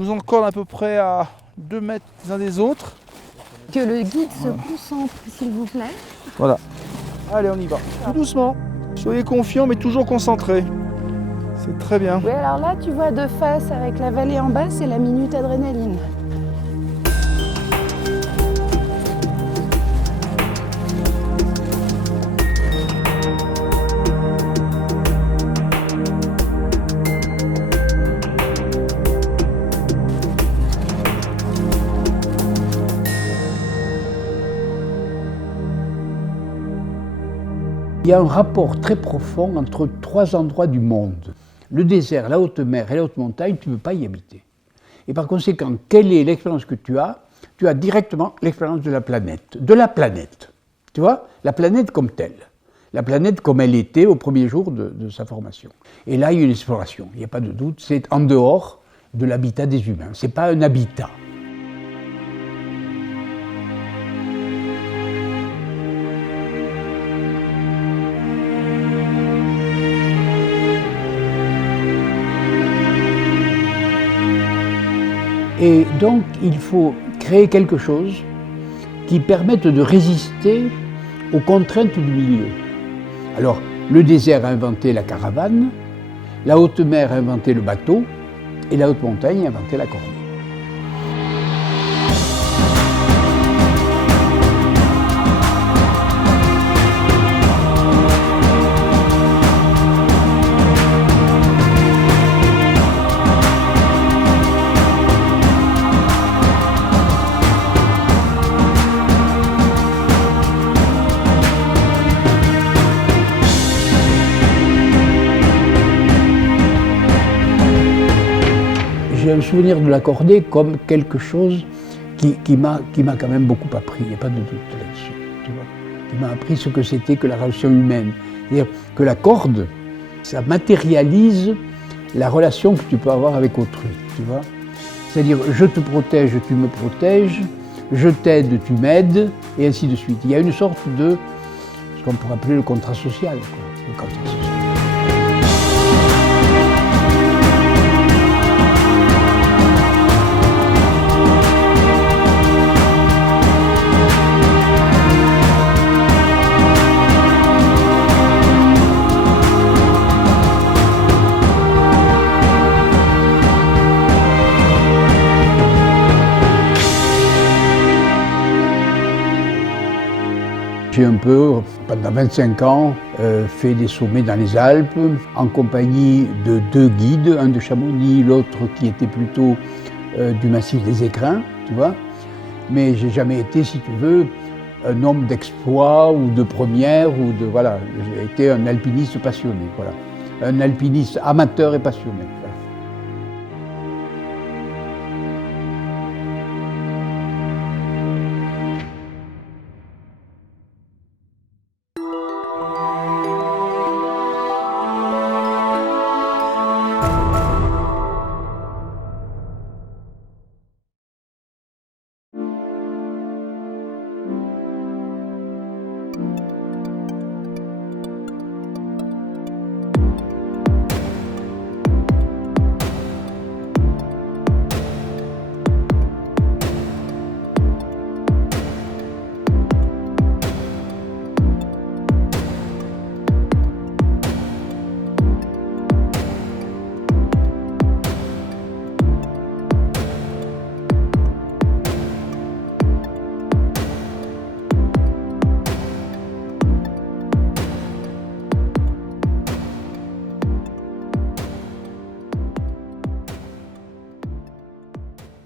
Je vous encorde à peu près à 2 mètres les uns des autres. Que le guide se concentre, s'il vous plaît. Voilà. Allez, on y va. Tout doucement. Soyez confiants, mais toujours concentrés. C'est très bien. Oui, alors là, tu vois de face avec la vallée en bas, c'est la minute adrénaline. Il y a un rapport très profond entre 3 endroits du monde. Le désert, la haute mer et la haute montagne, tu ne peux pas y habiter. Et par conséquent, quelle est l'expérience que tu as? Tu as directement l'expérience de la planète. De la planète. Tu vois? La planète comme telle. La planète comme elle était au premier jour de sa formation. Et là, il y a une exploration, il n'y a pas de doute. C'est en dehors de l'habitat des humains. Ce n'est pas un habitat. Et donc, il faut créer quelque chose qui permette de résister aux contraintes du milieu. Alors, le désert a inventé la caravane, la haute mer a inventé le bateau, et la haute montagne a inventé la cornée. J'ai un souvenir de la cordée comme quelque chose qui m'a quand même beaucoup appris, il n'y a pas de doute là-dessus, tu vois. Qui m'a appris ce que c'était que la relation humaine. C'est-à-dire que la corde, ça matérialise la relation que tu peux avoir avec autrui, tu vois. C'est-à-dire, je te protège, tu me protèges, je t'aide, tu m'aides, et ainsi de suite. Il y a une sorte de, ce qu'on pourrait appeler le contrat social, quoi, le contrat social. J'ai un peu, pendant 25 ans, fait des sommets dans les Alpes, en compagnie de 2 guides, un de Chamonix, l'autre qui était plutôt du massif des Écrins, tu vois. Mais j'ai jamais été, si tu veux, un homme d'exploit ou de première, ou de, voilà. J'ai été un alpiniste passionné, voilà. Un alpiniste amateur et passionné.